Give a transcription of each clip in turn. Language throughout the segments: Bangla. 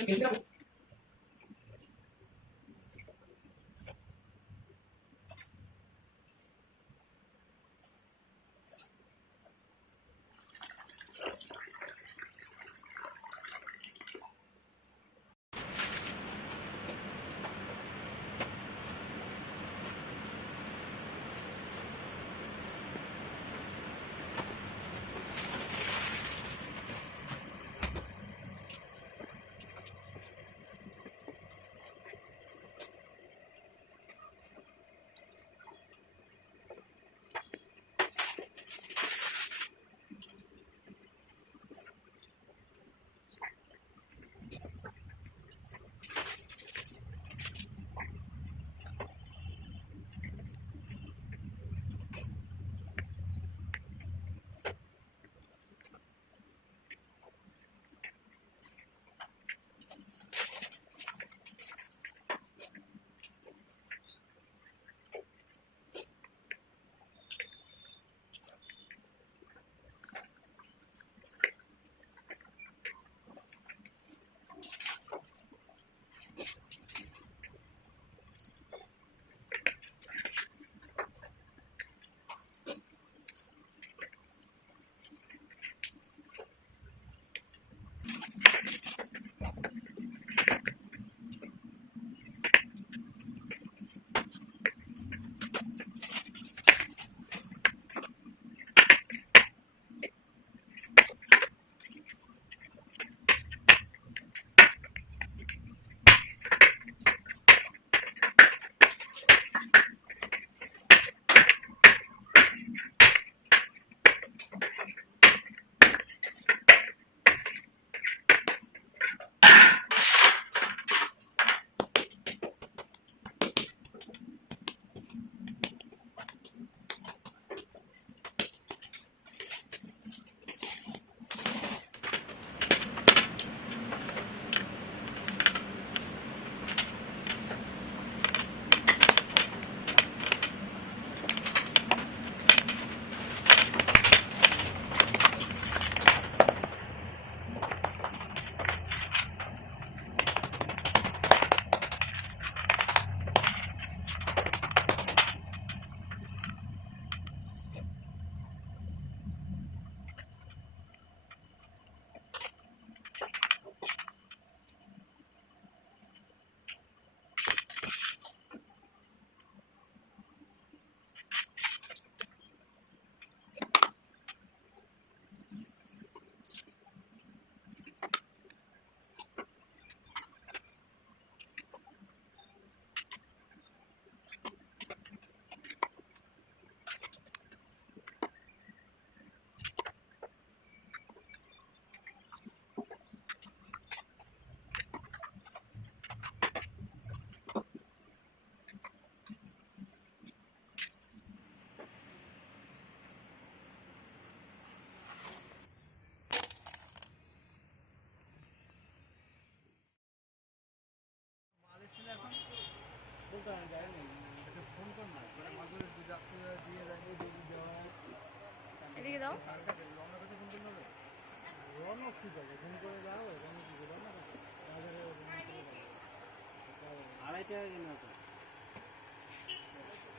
এদিকে দাও।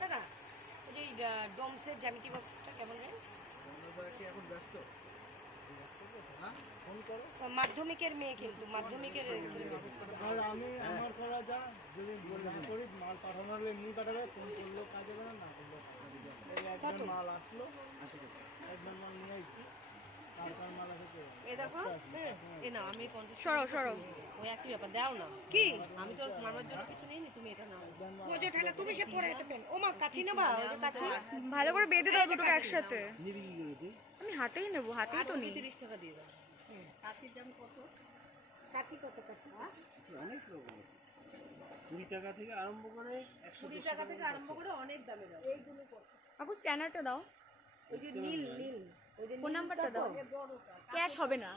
দাদা ওই যে ডোমসের জ্যামিতি বক্সটা কেমন রেঞ্জ? মাধ্যমিকের মেয়ে, কিন্তু মাধ্যমিকের আমি আমার করা যা যদি করি মাল পাঠানোর এমনি পাঠাবে, ফোন করলো কাজে না না করলো একজন মাল আসলো, একজন মাল নিয়ে আসছি, কার মাল আছে এ দেখো এ না আমি 50 সরো সরো। ওই একই ব্যাপার দাও না কি আমি তো মামার জন্য কিছু নেই নি, তুমি এটা নাও। ও যে ঠেলা তুমি সে পরে এটা পেন। ও মা কাচি নেবা? ওই যে কাচি ভালো করে বেঁধে দাও দুটোকে একসাথে। আমি হাতেই নেবো, হাতেই তো নেই। 30 টাকা দিয়ে দাও। কাচির দাম কত? কাচি কত? কাচি অনেক রকম আছে, 20 টাকা থেকে আরম্ভ করে 20 টাকা থেকে আরম্ভ করে অনেক দামে দাও। এইগুলো কত? আপু স্ক্যানারটা দাও, ওই যে নীল নীল ওই যে ফোন নাম্বারটা দাও। ক্যাশ হবে না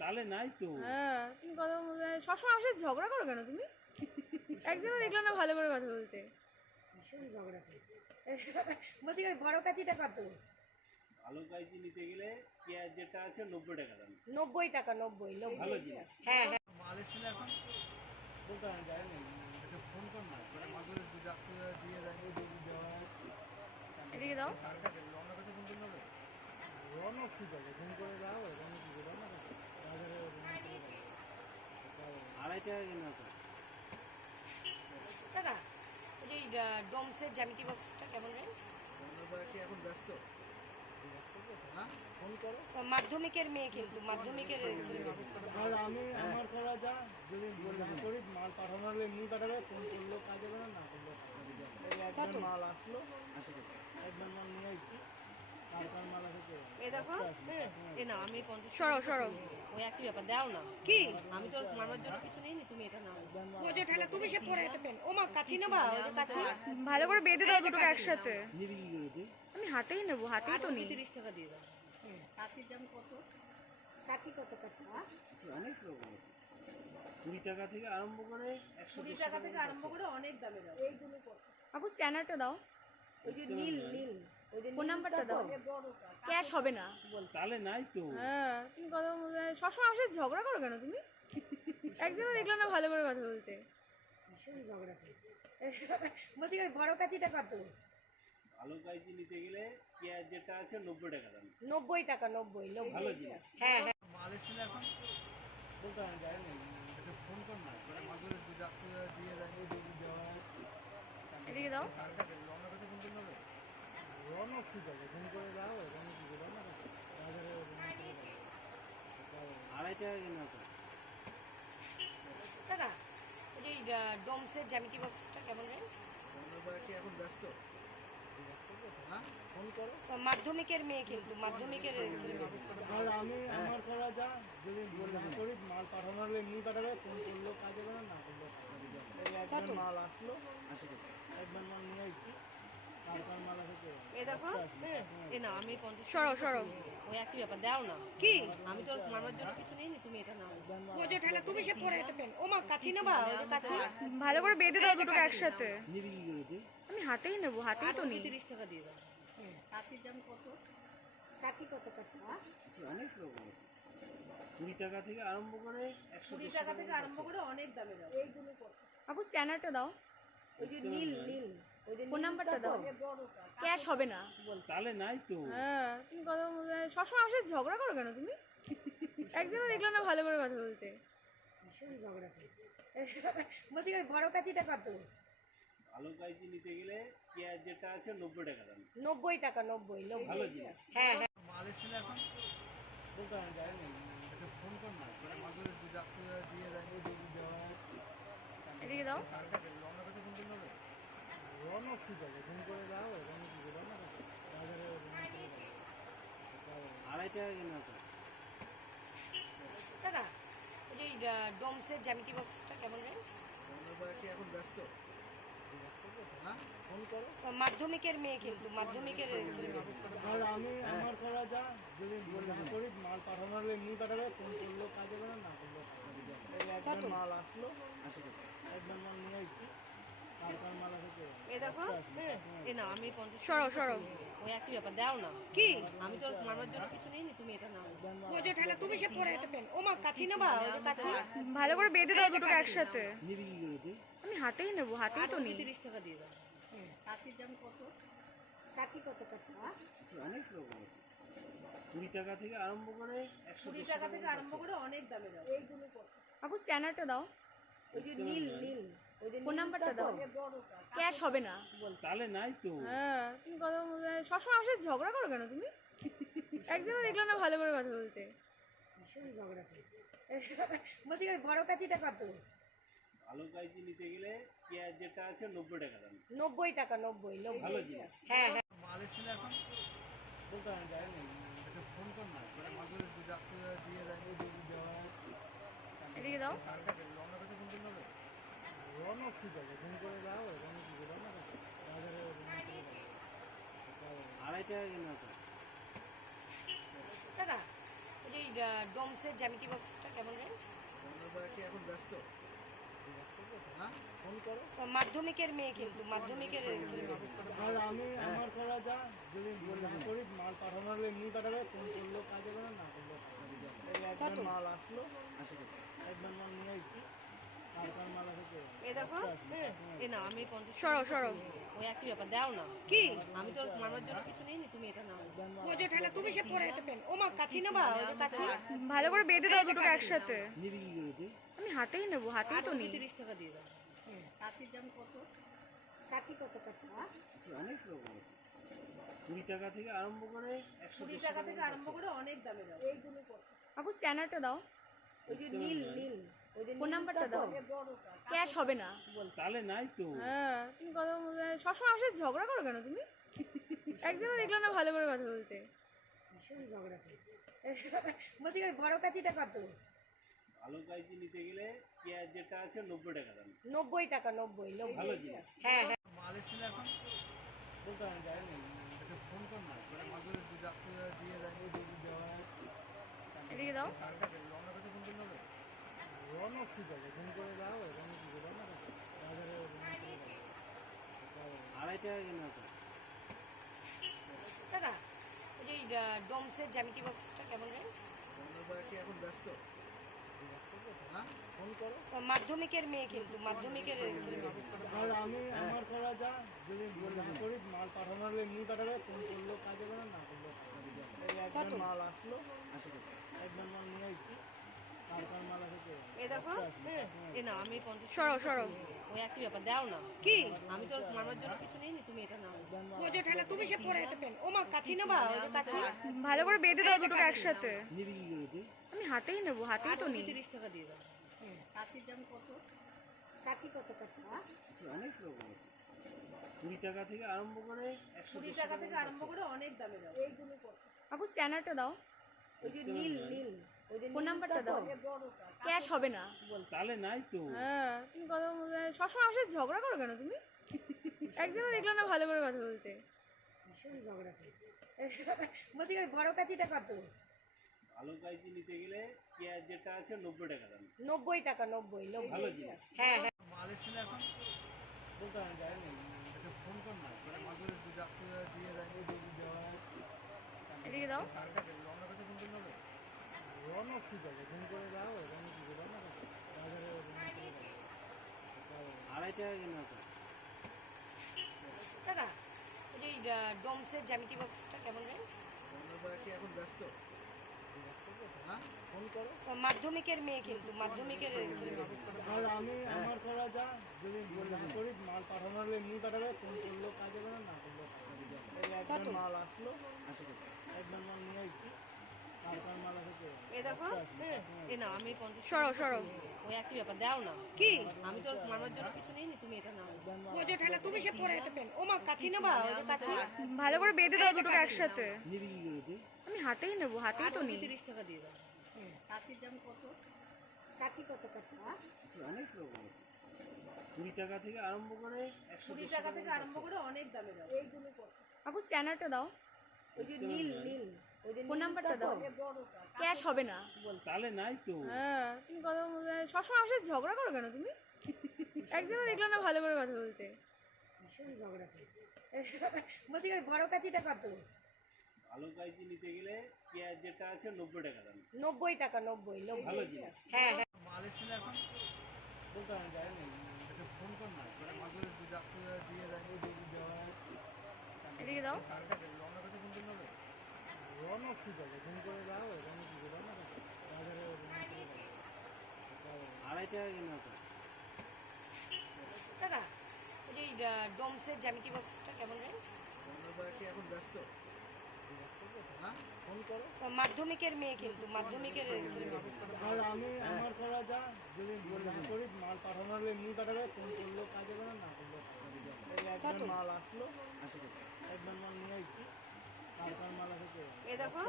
তাহলে নাই তো। হ্যাঁ তুমি কথা সবসময় আমার সাথে ঝগড়া করো কেন তুমি? একদিনও দেখলাম না ভালো করে কথা বলতে। ভীষণ ঝগড়া করি। বলছি বড় কাচিটা কত? ভালো কাইচি নিতে গেলে পেঁয়াজ যেটা আছে 90 টাকা দাম। 90 টাকা, 90 ভালো জিনিস। হ্যাঁ হ্যাঁ মাল এসেছিল এখন দোকানে যায় না, একটা ফোন কর না, মানে মাদুর ডাক্তার দিয়ে দেয়, দেওয়া এদিকে দাও। রওনা কাছে ফোন করলে হবে? রওনা ঠিক আছে, ফোন করে দাও, রওনা কি করে রওনা কাছে বাজারে আড়াই টাকা কেনা তো। দাদা ওই যে ডোমসের জ্যামিতি বক্সটা কেমন রেঞ্জ? রওনা কি এখন ব্যস্ত? হ্যাঁ ফোন করো। মাধ্যমিকের মেয়ে কিন্তু মাধ্যমিকের আর আমি আমার করা যা, যদি না করি মাল পাঠানো হলে এমনি পাঠাবে, ফোন করলেও কাজ হবে না, না করলেও কাজ হবে না। এই একবার মাল আসলো, একবার মাল নিয়ে আসছি, তারপর মাল আসে এ দেখো এ না আমি 50 সরো সরো। ওই একই ব্যাপার দাও না কি আমি তো মারার জন্য কিছু নেইনি, তুমি এটা নাও বোঝে ঠেলা, তুমি সে পরে এটা পেন ও মা কাচি নেবা, ওই যে কাচি ভালো করে বেঁধে দাও দুটোকে একসাথে। নিবি কি করে তুই? আমি হাতেই নেবো, হাতেই তো নিই। 30 টাকা দিয়ে দাও। কাচির দাম কত? কাচি কত কাচি? অনেক রকম আছে। 20 টাকা থেকে আরম্ভ করে 20 টাকা থেকে আরম্ভ করে অনেক দামে দাও। এইগুলো কত? আপু স্ক্যানারটা দাও, ওই যে নীল নীল ওই যে ফোন নাম্বারটা দাও। ক্যাশ হবে না। চালে নাই তো। হ্যাঁ তুমি কথা সবসময় আমার সাথে ঝগড়া করো কেন তুমি? একদিনও দেখলাম না ভালো করে কথা বলতে। ভীষণ ঝগড়া করে বলছি বড় কাচিটা কত? ভালো কাইচি নিতে গেলে পেঁয়াজ যেটা আছে 90 টাকা দাম। 90 টাকা, 90 ভালো জিনিস। হ্যাঁ হ্যাঁ মাল এসেছিল এখন দোকানে যায় না, একটা ফোন কর না, মানে মাদুর ডাক্তার দিয়ে দেয়, দেওয়া এদিকে দাও। রওনা কাছে ফোন করলে হবে? রওনা ঠিক আছে, ফোন করে দাও, রওনা কি করে রওনা কাছে বাজারে আড়াই টাকা কেনা তো। দাদা ওই যে ডোমসের জ্যামিতি বক্সটা কেমন রেঞ্জ? রওনা কি এখন ব্যস্ত? হ্যাঁ ফোন করো। মাধ্যমিকের মেয়ে কিন্তু মাধ্যমিকের আর আমি আমার করা যা, যদি না করি মাল পাঠানো হলে এমনি পাঠাবে, ফোন করলেও কাজ হবে না, না করলেও কাজ হবে না। এই একবার মাল আসলো, একবার মাল নিয়ে আসছি, তারপর মাল আসে এ দেখো এ না আমি 50 সরো সরো। ওই একই ব্যাপার দাও না কি আমি তো মারার জন্য কিছু নেইনি, তুমি এটা নাও বোঝে ঠেলা, তুমি সে পরে এটা পেন ও মা কাচি নেবা, ওই যে কাচি ভালো করে বেঁধে দাও দুটোকে একসাথে। নিবি কি করে তুই? আমি হাতেই নেবো, হাতেই তো নিই। 30 টাকা দিয়ে দাও। কাচির দাম কত? কাচি কত কাচি? অনেক রকম আছে। 20 টাকা থেকে আরম্ভ করে 20 টাকা থেকে আরম্ভ করে অনেক দামে দাও। এইগুলো কত? আপু স্ক্যানারটা দাও, ওই যে নীল নীল ওই যে ফোন নাম্বারটা দাও। ক্যাশ হবে না। চালে নাই তো। হ্যাঁ তুমি কথা সবসময় আমার সাথে ঝগড়া করো কেন তুমি? একদিনও দেখলাম না ভালো করে কথা বলতে। ভীষণ ঝগড়া করে বলছি বড় কাচিটা কত? ভালো কাইচি নিতে গেলে পেঁয়াজ যেটা আছে 90 টাকা দাম। 90 টাকা, 90 ভালো জিনিস। হ্যাঁ হ্যাঁ মাল এসেছিল এখন দোকানে যায় না, একটা ফোন কর না, মানে মাদুর ডাক্তার দিয়ে দেয়, দেওয়া এদিকে দাও। রওনা কাছে ফোন করলে হবে? রওনা ঠিক আছে, ফোন করে দাও, রওনা কি করে রওনা কাছে বাজারে আড়াই টাকা কেনা তো। দাদা ওই যে ডোমসের জ্যামিতি বক্সটা কেমন রেঞ্জ? রওনা কি এখন ব্যস্ত? হ্যাঁ ফোন করো। মাধ্যমিকের মেয়ে কিন্তু মাধ্যমিকের আর আমি আমার করা যা, যদি না করি মাল পাঠানো হলে এমনি পাঠাবে, ফোন করলেও কাজ হবে না, না করলেও কাজ হবে না। এই একবার মাল আসলো, একবার মাল নিয়ে আসছি, তারপর মাল আসে এ দেখো এ না আমি 50 সরো সরো। ওই একই ব্যাপার দাও না কি আমি তো মারার জন্য কিছু নেইনি, তুমি এটা নাও বোঝে ঠেলা, তুমি সে পরে এটা পেন ও মা কাচি নেবা, ওই যে কাচি ভালো করে বেঁধে দাও দুটোকে একসাথে। নিবি কি করে তুই? আমি হাতেই নেবো, হাতেই তো নিই। 30 টাকা দিয়ে দাও। কাচির দাম কত? কাচি কত কাচি? অনেক রকম আছে। 20 টাকা থেকে আরম্ভ করে 20 টাকা থেকে আরম্ভ করে অনেক দামে দাও। এইগুলো কত? আপু স্ক্যানারটা দাও, ওই যে নীল নীল ওই যে ফোন নাম্বারটা দাও। ক্যাশ হবে না। চালে নাই তো। হ্যাঁ তুমি কথা সবসময় আমার সাথে ঝগড়া করো কেন তুমি? একদিনও দেখলাম না ভালো করে কথা বলতে। ভীষণ ঝগড়া করে বলছি বড় কাচিটা কত? ভালো কাইচি নিতে গেলে পেঁয়াজ যেটা আছে 90 টাকা দাম। 90 টাকা, 90 ভালো জিনিস। হ্যাঁ হ্যাঁ মাল এসেছিল এখন দোকানে যায় না, একটা ফোন কর না, মানে মাদুর ডাক্তার দিয়ে দেয়, দেওয়া এদিকে দাও। রওনা কাছে ফোন করলে হবে? রওনা ঠিক আছে, ফোন করে দাও, রওনা কি করে রওনা কাছে বাজারে আড়াই টাকা কেনা তো। দাদা ওই যে ডোমসের জ্যামিতি বক্সটা কেমন রেঞ্জ? রওনা কি এখন ব্যস্ত? হ্যাঁ ফোন করো। মাধ্যমিকের মেয়ে কিন্তু মাধ্যমিকের ছেলে মেয়ে। আর আমি আমার করা যা, যদি না করি মাল পাঠানো হলে এমনি পাঠাবে, ফোন করলেও কাজ হবে না করলেও কাজ হবে। এই একবার মাল আসলো, একবার মাল নিয়ে আসছি, তারপর মাল আছে কে? এ দেখো এ না আমি 50 সরো সরো ওই একই ব্যাপার দাও না কি আমি তো মামার জন্য কিছু নেই তুমি এটা নাও ও যে ঠেলা তুমি সে পরে এটা পেন ও মা কাচি নেবা ওই যে কাচি ভালো করে বেঁধে দাও দুটোকে একসাথে আমি হাতেই নেবো, হাতেই তো নেই। 30 টাকা দিয়ে দাও কাচির দাম কত কাচি কত কাচি অনেক রকম আছে 20 টাকা থেকে আরম্ভ করে 20 টাকা থেকে আরম্ভ করে অনেক দামে দাও এইগুলো কত আপু স্ক্যানারটা দাও, ওই যে নীল নীল ওই যে ফোন নাম্বারটা দাও, ক্যাশ হবে না। চালে নাই তো হ্যাঁ তুমি কথা বলতে সবসময় আমার সাথে ঝগড়া করো কেন তুমি? একদিনও দেখলাম না ভালো করে কথা বলতে। ভীষণ ঝগড়া করে বলছি বড় কাচিটা কত ভালো কাইচি নিতে গেলে পেঁয়াজ যেটা আছে 90 টাকা দাম 90 টাকা 90 ভালো জিনিস হ্যাঁ হ্যাঁ মাল এসেছিল এখন বলতে আমি যাইনি, একটা ফোন কর না, করে মাঝে দুধ দিয়ে যায়, দুধ দেওয়া হয়। এদিকে দাও, রওনা কাছে ফোন করলে হবে? রওনা ঠিক আছে, ফোন করে দাও, রওনা কি করে রওনা কাছে? বাজারে রওনা করে দাও। 2.5 টাকা কেনা তো দাদা ওই যে ডোমসের জ্যামিতি বক্সটা কেমন রেঞ্জ রওনা কি এখন ব্যস্ত? হ্যাঁ ফোন করো। মাধ্যমিকের মেয়ে কিন্তু মাধ্যমিকের ছেলে মেয়ে। আর আমি আমার করা যা, যদি না করি মাল পাঠানো হলে এমনি পাঠাবে, ফোন করলেও কাজ হবে না করলেও কাজ হবে। এই একবার মাল আসলো, একবার মাল নিয়ে আসছি, তারপর মাল আছে কে? এ দেখো এ না আমি 50 সরো সরো ওই একই ব্যাপার দাও না কি আমি তো মামার জন্য কিছু নেই তুমি এটা নাও ও যে ঠেলা তুমি সে পরে এটা পেন ও মা কাচি নেবা ওই যে কাচি ভালো করে বেঁধে দাও দুটোকে একসাথে আমি হাতেই নেবো, হাতেই তো নেই। 30 টাকা দিয়ে দাও কাচির দাম কত কাচি কত কাচি অনেক রকম আছে 20 টাকা থেকে আরম্ভ করে 20 টাকা থেকে আরম্ভ করে অনেক দামে দাও এইগুলো কত আপু স্ক্যানারটা দাও, ওই যে নীল নীল ওই যে ফোন নাম্বারটা দাও, ক্যাশ হবে না। চালে নাই তো হ্যাঁ তুমি কথা বলতে সবসময় আমার সাথে ঝগড়া করো কেন তুমি? একদিনও দেখলাম না ভালো করে কথা বলতে। ভীষণ ঝগড়া করে বলছি বড় কাচিটা কত ভালো কাইচি নিতে গেলে পেঁয়াজ যেটা আছে 90 টাকা দাম 90 টাকা 90 ভালো জিনিস হ্যাঁ হ্যাঁ মাল এসেছিল এখন বলতে আমি যাইনি, একটা ফোন কর না, করে মাঝে দুধ দিয়ে যায়, দুধ দেওয়া হয়। এদিকে দাও, রওনা কাছে ফোন করলে হবে? রওনা ঠিক আছে, ফোন করে দাও, রওনা কি করে রওনা কাছে? বাজারে রওনা করে দাও। 2.5 টাকা কেনা তো দাদা ওই যে ডোমসের জ্যামিতি বক্সটা কেমন রেঞ্জ রওনা কি এখন ব্যস্ত? হ্যাঁ ফোন করো। মাধ্যমিকের মেয়ে কিন্তু মাধ্যমিকের ছেলে মেয়ে। আর আমি আমার করা যা, যদি না করি মাল পাঠানো হলে এমনি পাঠাবে, ফোন করলেও কাজ হবে না করলেও কাজ হবে। এই একবার মাল আসলো, একবার মাল নিয়ে আসছি, তারপর মাল আছে কে? এ দেখো এ না আমি 50 সরো সরো ওই একই ব্যাপার দাও না কি আমি তো মামার জন্য কিছু নেই তুমি এটা নাও ও যে ঠেলা তুমি সে পরে এটা পেন ও মা কাচি নেবা ওই যে কাচি ভালো করে বেঁধে দাও দুটোকে একসাথে আমি হাতেই নেবো, হাতেই তো নেই। 30 টাকা দিয়ে দাও কাচির দাম কত কাচি কত কাচি অনেক রকম আছে 20 টাকা থেকে আরম্ভ করে 20 টাকা থেকে আরম্ভ করে অনেক দামে দাও এইগুলো কত আপু স্ক্যানারটা দাও, ওই যে নীল নীল ওই যে ফোন নাম্বারটা দাও, ক্যাশ হবে না। চালে নাই তো হ্যাঁ তুমি কথা বলতে সবসময় আমার সাথে ঝগড়া করো কেন তুমি? একদিনও দেখলাম না ভালো করে কথা বলতে। ভীষণ ঝগড়া করে বলছি বড় কাচিটা কত ভালো কাইচি নিতে গেলে পেঁয়াজ যেটা আছে 90 টাকা দাম 90 টাকা 90 ভালো জিনিস হ্যাঁ হ্যাঁ মাল এসেছিল এখন বলতে আমি যাইনি, একটা ফোন কর না, করে মাঝে দুধ দিয়ে যায়, দুধ দেওয়া হয়। এদিকে দাও, রওনা কাছে ফোন করলে হবে? রওনা ঠিক আছে, ফোন করে দাও, রওনা কি করে রওনা কাছে? বাজারে রওনা করে দাও। 2.5 টাকা কেনা তো দাদা ওই যে ডোমসের জ্যামিতি বক্সটা কেমন রেঞ্জ রওনা কি এখন ব্যস্ত? হ্যাঁ ফোন করো। মাধ্যমিকের মেয়ে কিন্তু মাধ্যমিকের ছেলে মেয়ে। আর আমি আমার করা যা, যদি না করি মাল পাঠানো হলে এমনি পাঠাবে, ফোন করলেও কাজ হবে না করলেও কাজ হবে। এই একবার মাল আসলো, একবার মাল নিয়ে আসছি, তারপর মাল আছে কে? এ দেখো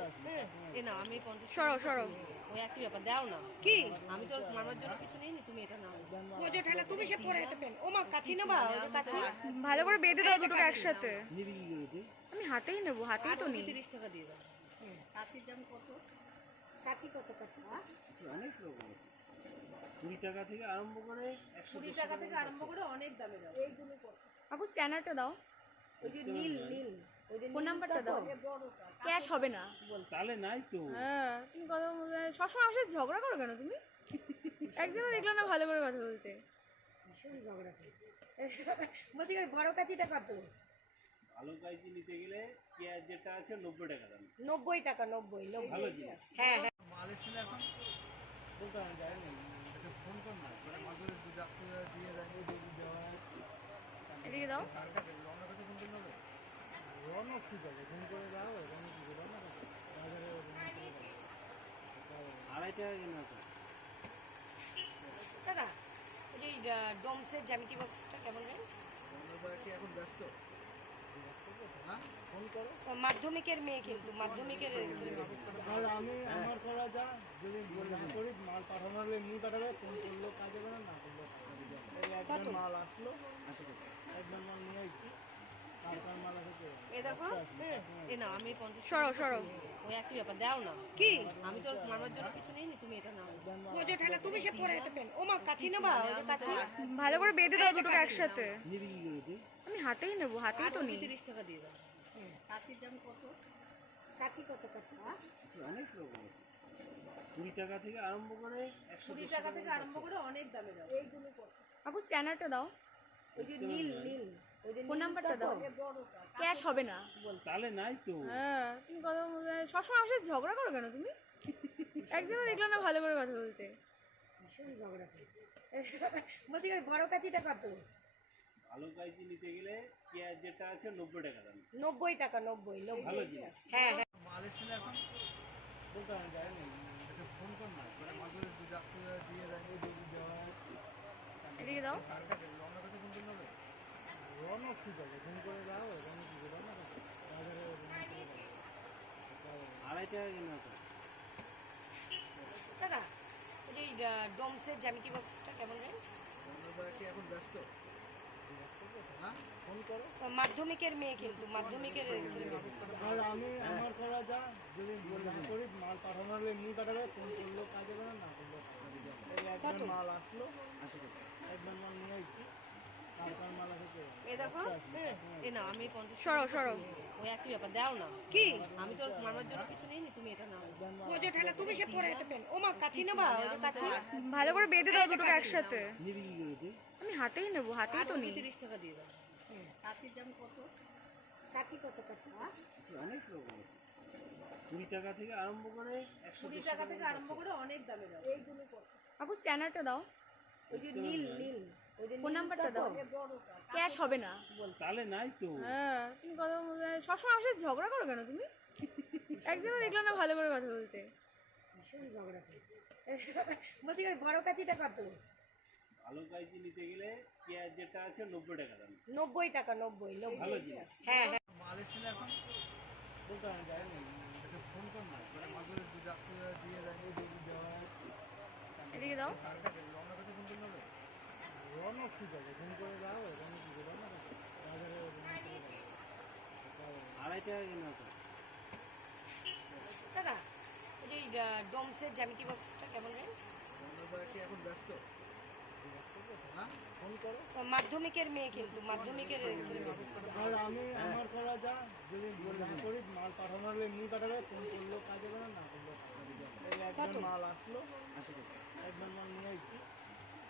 এ না আমি 50 সরো সরো ওই একই ব্যাপার দাও না কি আমি তো মামার জন্য কিছু নেই তুমি এটা নাও ও যে ঠেলা তুমি সে পরে এটা পেন ও মা কাচি নেবা ওই যে কাচি ভালো করে বেঁধে দাও দুটোকে একসাথে আমি হাতেই নেবো, হাতেই তো নেই। 30 টাকা দিয়ে দাও কাচির দাম কত কাচি কত কাচি অনেক রকম আছে 20 টাকা থেকে আরম্ভ করে 20 টাকা থেকে আরম্ভ করে অনেক দামে দাও এইগুলো কত? আপু স্ক্যানারটা দাও, ওই যে নীল নীল ওই যে ফোন নাম্বারটা দাও, বড়টা ক্যাশ হবে না। চালে নাই তো। হ্যাঁ তুমি কথা সবসময় আমার সাথে ঝগড়া করো কেন তুমি? একদিনও দেখলাম না ভালো করে কথা বলতে। ভীষণ ঝগড়া করে বলছি বড় কাচিটা কত? ভালো কাইচি নিতে গেলে পেঁয়াজ যেটা আছে 90 টাকা দাম। 90 টাকা 90 ভালো জিনিস। হ্যাঁ হ্যাঁ মাল এসেছিল এখন দোকানে যায় না, একটা ফোন কর না, করে মাদুরে দু চারটে দিয়ে যায়, দিয়ে দেওয়া হয়। এদিকে দাও। কার কাছে রওনা কাছে ফোন করলে হবে? রওনা ঠিক আছে, ফোন করে দাও, রওনা ঠিক আছে, রওনা কাছে। বাজারে রওনা করে দাও। 2.5 টাকা কেন তো? দাদা ওই যে ডোমসের জ্যামিতি বক্সটা কেমন রেঞ্জ? রওনা কি এখন ব্যস্ত? হ্যাঁ, ফোন করো। মাধ্যমিকের মেয়ে কিন্তু মাধ্যমিকের আর আমি আমার করা যা, যদি না করি মাল পাঠানো হলে এমনি পাঠাবে, ফোন করলেও কাজ হবে না, না করলেও কাজ হবে। এই একবার মাল আসলো, একবার মাল নিয়ে আসছি, তারপর মাল আসে। এ দেখো এ না আমি 50 সরো সরো। ওই একই ব্যাপার দাও না কি আমি তো মারবার জন্য কিছু নেইনি, তুমি এটা নাও বোঝো ঠেলা, তুমি সে পরে এটা পেন ও মা কাচি না বা ওই যে কাচি ভালো করে বেঁধে দাও দুটোকে একসাথে। নিবি কি করে তুই? আমি হাতেই নেবো, হাতেই তো নেই। 30 টাকা দিয়ে দাও। কাচির দাম কত? কাচি কত কাচি? অনেক রকম আছে। 20 টাকা থেকে আরম্ভ করে 20 টাকা থেকে আরম্ভ করে অনেক দামে দাও এইগুলো কত? আপু স্ক্যানারটা দাও, ওই যে নীল নীল ওই যে ফোন নাম্বারটা দাও, ক্যাশ হবে না। চালে নাই তো। হ্যাঁ তুমি কথা সবসময় আমার সাথে ঝগড়া করো কেন তুমি? একদিনও দেখলাম না ভালো করে কথা বলতে। ভীষণ ঝগড়া করে বলছি বড় কাচিটা কত? ভালো কাইচি নিতে গেলে পেঁয়াজ যেটা আছে 90 টাকা দাম। 90 টাকা 90 ভালো জিনিস। হ্যাঁ হ্যাঁ মাল এসেছিল এখন দোকানে যায় না, একটা ফোন কর না, করে মাদুরে দু চারটে দিয়ে যায়, দিয়ে দেওয়া হয়। এদিকে দাও। কার কাছে রওনা কাছে ফোন করলে হবে? রওনা ঠিক আছে, ফোন করে দাও, রওনা ঠিক আছে, রওনা কাছে। বাজারে রওনা করে দাও। 2.5 টাকা কেন তো? দাদা ওই যে ডোমসের জ্যামিতি বক্সটা কেমন রেঞ্জ? রওনা কি এখন ব্যস্ত? হ্যাঁ, ফোন করো। মাধ্যমিকের মেয়ে কিন্তু মাধ্যমিকের আর আমি আমার করা যা, যদি না করি মাল পাঠানো হলে এমনি পাঠাবে, ফোন করলেও কাজ হবে না, না করলেও কাজ হবে। এই একবার মাল আসলো, একবার মাল নিয়ে আসছি, তারপর মাল আসে। এ দেখো এ না আমি 50 সরো সরো। ওই একই ব্যাপার দাও না কি আমি তো মারবার জন্য কিছু নেইনি, তুমি এটা নাও বোঝো ঠেলা, তুমি সে পরে এটা পেন ও মা কাচি না বা ওই যে কাচি ভালো করে বেঁধে দাও দুটোকে একসাথে। নিবি কি করে তুই? আমি হাতেই নেবো, হাতেই তো নেই। 30 টাকা দিয়ে দাও। কাচির দাম কত? কাচি কত কাচি? অনেক রকম আছে। 20 টাকা থেকে আরম্ভ করে 20 টাকা থেকে আরম্ভ করে অনেক দামে দাও এইগুলো কত? আপু স্ক্যানারটা দাও, ওই যে নীল নীল ওই যে ফোন নাম্বারটা দাও, ক্যাশ হবে না। চালে নাই তো। হ্যাঁ তুমি কথা সবসময় আমার সাথে ঝগড়া করো কেন তুমি? একদিনও দেখলাম না ভালো করে কথা বলতে। ভীষণ ঝগড়া করে বলছি বড় কাচিটা কত? ভালো কাইচি নিতে গেলে পেঁয়াজ যেটা আছে 90 টাকা দাম। 90 টাকা 90 ভালো জিনিস। হ্যাঁ হ্যাঁ মাল এসেছিল এখন দোকানে যায় না, একটা ফোন কর না, করে মাদুরে দু চারটে দিয়ে যায়, দিয়ে দেওয়া হয়। এদিকে দাও। কার কাছে রওনা কাছে ফোন করলে হবে? রওনা ঠিক আছে, ফোন করে দাও, রওনা ঠিক আছে, রওনা কাছে। বাজারে রওনা করে দাও। 2.5 টাকা কেন তো? দাদা ওই যে ডোমসের জ্যামিতি বক্সটা কেমন রেঞ্জ? রওনা কি এখন ব্যস্ত? হ্যাঁ, ফোন করো। মাধ্যমিকের মেয়ে কিন্তু মাধ্যমিকের আর আমি আমার করা যা, যদি না করি মাল পাঠানো হলে এমনি পাঠাবে, ফোন করলেও কাজ হবে না, না করলেও কাজ হবে। এই একবার মাল আসলো, একবার মাল নিয়ে আসছি,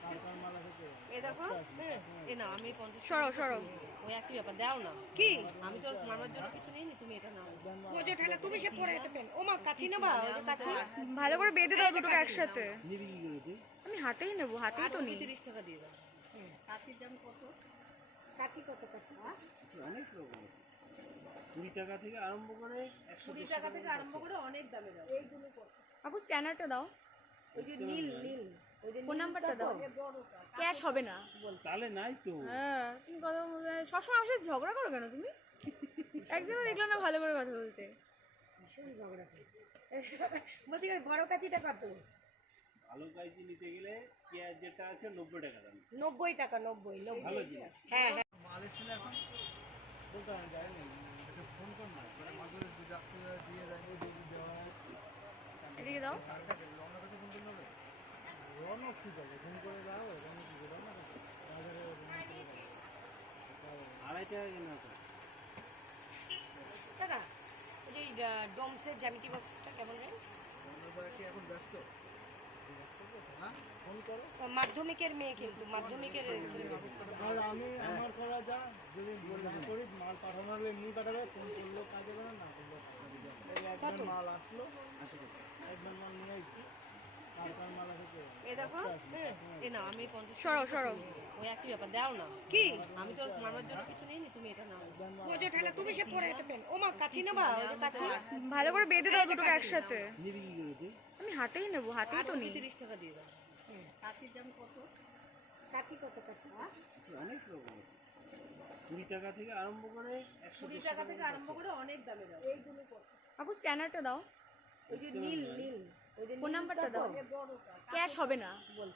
তারপর মাল আসে। এ দেখো এ না আমি 50 সরো সরো। ওই একই ব্যাপার দাও না কি আমি তো মারবার জন্য কিছু নেইনি, তুমি এটা নাও বোঝো ঠেলা, তুমি সে পরে এটা পেন ও মা কাচি না বা ওই যে কাচি ভালো করে বেঁধে দাও দুটোকে একসাথে। নিবি কি করে তুই? আমি হাতেই নেবো, হাতেই তো নেই। 30 টাকা দিয়ে দাও। কাচির দাম কত? কাচি কত কাচি? অনেক রকম আছে। 20 টাকা থেকে আরম্ভ করে 20 টাকা থেকে আরম্ভ করে অনেক দামে দাও এইগুলো কত? আপু স্ক্যানারটা দাও, ওই যে নীল নীল ওই যে ফোন নাম্বারটা দাও, ক্যাশ হবে না। চালে নাই তো। হ্যাঁ তুমি কথা সবসময় আমার সাথে ঝগড়া করো কেন তুমি? একদিনও দেখলাম না ভালো করে কথা বলতে। ভীষণ ঝগড়া করে বলছি বড় কাচিটা কত? ভালো কাইচি নিতে গেলে পেঁয়াজ যেটা আছে 90 টাকা দাম। 90 টাকা 90 ভালো জিনিস। হ্যাঁ হ্যাঁ মাল এসেছিল এখন দোকানে যায় না, একটা ফোন কর না, করে মাদুরে দু চারটে দিয়ে যায়, দিয়ে দেওয়া হয়। এদিকে দাও। কার কাছে রওনা কাছে ফোন করলে হবে? রনও ঠিক আছে, ফোন করে দাও, রনও ঠিক আছে না বাজারে আড়াই টাকা কেনা তো। দাদা ওই যে ডোমসের জ্যামিতি বক্সটা কেমন রেঞ্জ? এখন ব্যস্ত, হ্যাঁ ফোন করো। মাধ্যমিকের মেয়ে কিন্তু মাধ্যমিকের ছেলে। আর আমি আমার করা যা, যদি না করি মাল পাঠানো হলে এমনি পাঠাবে, ফোন করলেও কাজ হবে না, না করলেও কাজ হবে। এই একবার মাল আসলো, একবার মাল নিয়ে আসছি, তারপর মাল আসে এ দেখো এ না আমি 50 সরো সরো ওই একই ব্যাপার দাও না। কি আমি তো মামার জন্য কিছু নেইনি, তুমি এটা নাও। ও যে ঠেলা তুমি সে পরে এটা পেন। ও মা কাচি নেবা? ওই যে কাচি ভালো করে বেঁধে দাও দুটোকে একসাথে। আমি হাতেই নেবো, হাতেই তো নেই। 30 টাকা দিয়ে দাও। কাচির দাম কত? কাচি কত কাচি? অনেক রকম আছে, 20 টাকা থেকে আরম্ভ করে 20 টাকা থেকে আরম্ভ করে অনেক দামে দাও। এইগুলো কত? আপু স্ক্যানারটা দাও, ওই যে নীল নীল ওই যে ফোন নাম্বারটা দাও। ক্যাশ হবে না।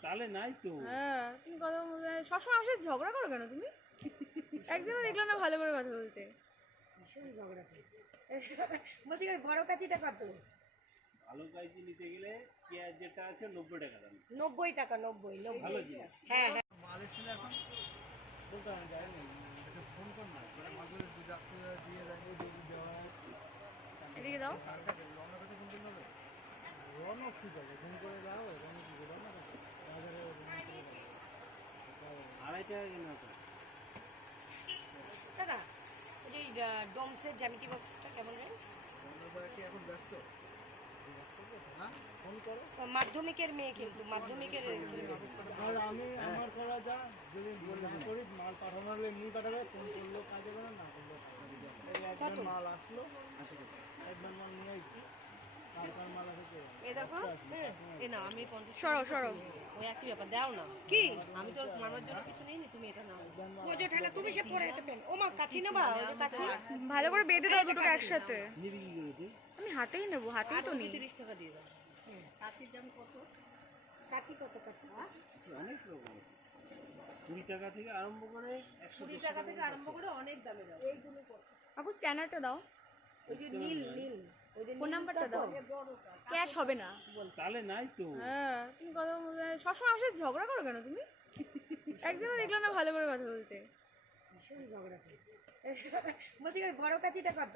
চালে নাই তো। হ্যাঁ তুমি কথা সবসময় আমার সাথে ঝগড়া করো কেন তুমি? একদিনও দেখলাম না ভালো করে কথা বলতে। ভীষণ ঝগড়া করে। বলছি বড় কাচিটা কত? ভালো কাইচি নিতে গেলে পেঁয়াজ যেটা আছে 90 টাকা দাম। 90 টাকা 90 ভালো জিনিস। হ্যাঁ হ্যাঁ মাল এসেছিল এখন বলতে আমি যাই না, এটা ফোন কর না, মাঝে দুধ দিয়ে রাখবো, দুধ দেওয়া এদিকে দাও। রনের কাছে ফোন করতে হবে, রনও ঠিক আছে, ফোন করে দাও, রনও ঠিক আছে না বাজারে আড়াই টাকা কেনা তো। দাদা ওই যে ডোমসের জ্যামিতি বক্সটা কেমন রেঞ্জ? এখন ব্যস্ত, হ্যাঁ ফোন করো। মাধ্যমিকের মেয়ে কিন্তু মাধ্যমিকের ছেলে। আর আমি আমার করা যা, যদি না করি মাল পাঠানো হলে এমনি পাঠাবে, ফোন করলেও কাজ হবে না, না করলেও কাজ হবে। এই একবার মাল আসলো, একবার মাল নিয়ে আসছি, তারপর মাল আসে। এ দেখো এ না আমি 50 সরো সরো ওই একই ব্যাপার দাও না। কি আমি তো মামার জন্য কিছু নেইনি, তুমি এটা নাও। ও যে ঠেলা তুমি সে পরে এটা পেন। ও মা কাচি নেবা? ওই যে কাচি ভালো করে বেঁধে দাও দুটোকে একসাথে। আমি হাতেই নেবো, হাতেই তো নেই। 30 টাকা দিয়ে দাও। কাচির দাম কত? কাচি কত কাচি? অনেক রকম আছে, 20 টাকা থেকে আরম্ভ করে 20 টাকা থেকে আরম্ভ করে অনেক দামে দাও। এইগুলো কত? আপু স্ক্যানারটা দাও, ওই যে নীল নীল ওই যে ফোন নাম্বারটা দাও। ক্যাশ হবে না। চালে নাই তো। হ্যাঁ তুমি কথা সবসময় আমার সাথে ঝগড়া করো কেন তুমি? একদিনও দেখলাম না ভালো করে কথা বলতে। ভীষণ ঝগড়া করে। বলছি বড় কাচিটা কত?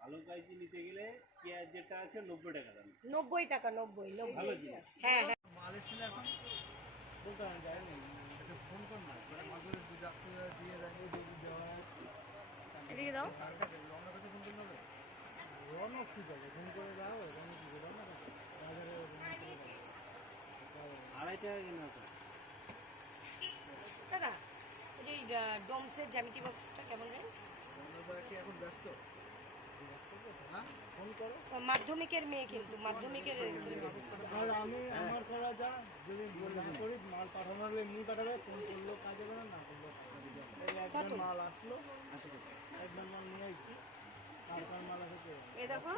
ভালো কাইচি নিতে গেলে পেঁয়াজ যেটা আছে 90 টাকা দাম। 90 টাকা 90 ভালো জিনিস। হ্যাঁ হ্যাঁ মাল এসেছিল এখন বলতে আমি যাই না, এটা ফোন কর না, মাঝে দুধ দিয়ে রাখবো, দুধ দেওয়া এদিকে দাও। রনের কাছে ফোন করতে হবে, রনও ঠিক আছে, ফোন করে দাও, রনও ঠিক আছে না বাজারে আড়াই টাকা কেনা তো। দাদা ওই যে ডোমসের জ্যামিতি বক্সটা কেমন রেঞ্জ? এখন ব্যস্ত, হ্যাঁ ফোন করো। মাধ্যমিকের মেয়ে কিন্তু মাধ্যমিকের ছেলে। আর আমি আমার করা যা, যদি না করি মাল পাঠানো হলে এমনি পাঠাবে, ফোন করলেও কাজ হবে না, না করলেও কাজ হবে। এই একবার মাল আসলো, একবার মাল নিয়ে আসছি, তারপর মাল আসে। এ দেখো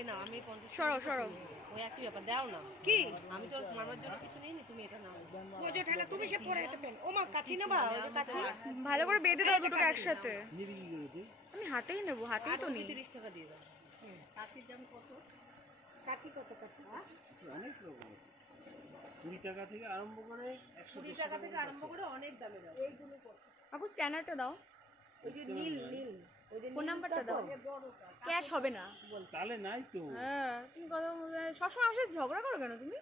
এ না আমি 50 সরো সরো ওই একই ব্যাপার দাও না। কি আমি তো মামার জন্য কিছু নেইনি, তুমি এটা নাও। ও যে ঠেলা তুমি সে পরে এটা পেন। ও মা কাচি নেবা? ওই যে কাচি ভালো করে বেঁধে দাও দুটোকে একসাথে। আমি হাতেই নেবো, হাতেই তো নেই। 30 টাকা দিয়ে দাও। কাচির দাম কত? কাচি কত কাচি? অনেক রকম আছে, 20 টাকা থেকে আরম্ভ করে 20 টাকা থেকে আরম্ভ করে অনেক দামে দাও। এইগুলো কত? আপু স্ক্যানারটা দাও, ওই যে নীল নীল ওই যে ফোন নাম্বারটা দাও। ক্যাশ হবে না। চালে নাই তো। হ্যাঁ তুমি কথা সবসময় আমার সাথে ঝগড়া করো কেন তুমি?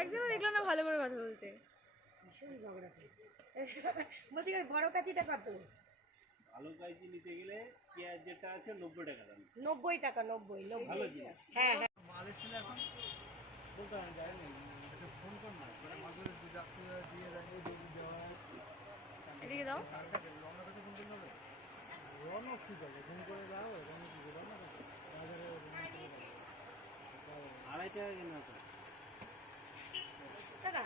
একদিনও দেখলাম না ভালো করে কথা বলতে। ভীষণ ঝগড়া করে। বলছি বড় কাচিটা কত? ভালো কাইচি নিতে গেলে পেঁয়াজ যেটা আছে 90 টাকা দাম। 90 টাকা 90 ভালো জিনিস। হ্যাঁ হ্যাঁ মাল এসেছিল এখন বলতে আমি যাই না, এটা ফোন কর না, মাঝে দুধ দিয়ে রাখবো, দুধ দেওয়া এদিকে দাও। রনের কাছে ফোন করতে হবে, রনও ঠিক আছে, ফোন করে দাও, রনও ঠিক আছে না বাজারে আড়াই টাকা কেনা তো। দাদা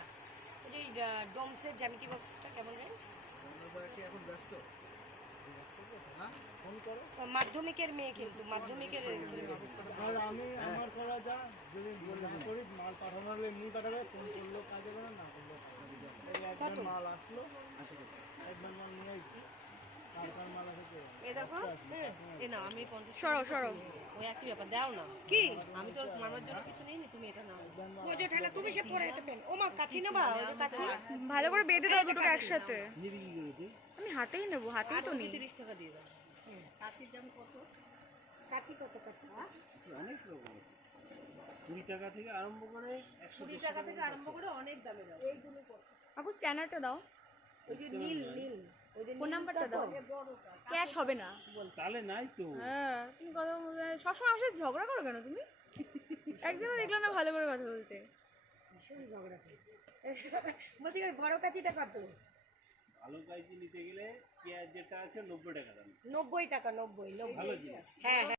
ওই যে ডোমসের জ্যামিতি বক্সটা কেমন রেঞ্জ? এখন ব্যস্ত, হ্যাঁ ফোন করো। মাধ্যমিকের মেয়ে কিন্তু মাধ্যমিকের ছেলে। আর আমি আমার করা যা, যদি না করি মাল পাঠানো হলে এমনি পাঠাবে, ফোন করলেও কাজ হবে না, না করলেও কাজ হবে। এই একবার মাল আসলো, একবার মাল নিয়ে আসছি, তারপর মাল আসে। এ দেখো এ না আমি 50 সরো সরো ওই ওই একই ব্যাপার দাও না কি আমি তো মারবার জন্য কিছু নেই তুমি এটা নাও বোঝে ঠেলা তুমি সে পরে এটা পেন ও মা কাচি নেবা ওই যে কাচি ভালো করে বেঁধে দাও দুটোকে একসাথে। আমি হাতেই নেবো, হাতেই তো নেই। 30 টাকা দিয়ে দাও কাচির দাম কত কাচি কত কাচি অনেক রকম আছে 20 টাকা থেকে আরম্ভ করে 20 টাকা থেকে আরম্ভ করে অনেক দামে দাও এইগুলো কত আপু স্ক্যানারটা দাও, ওই যে নীল নীল ওই যে ফোন নাম্বারটা দাও। ক্যাশ হবে না। তাহলে নাই তো হ্যাঁ, তুমি কথা সবসময় আমার সাথে ঝগড়া করো কেন তুমি? একদিনও দেখলাম না ভালো করে কথা বলতে। ভীষণ ঝগড়া করে বলছি ওই বড় কাচিটা কত ভালো কাঁচি নিতে গেলে পেঁয়াজ যেটা আছে 90 টাকা দাম 90 টাকা 90 ভালো জিনিস হ্যাঁ হ্যাঁ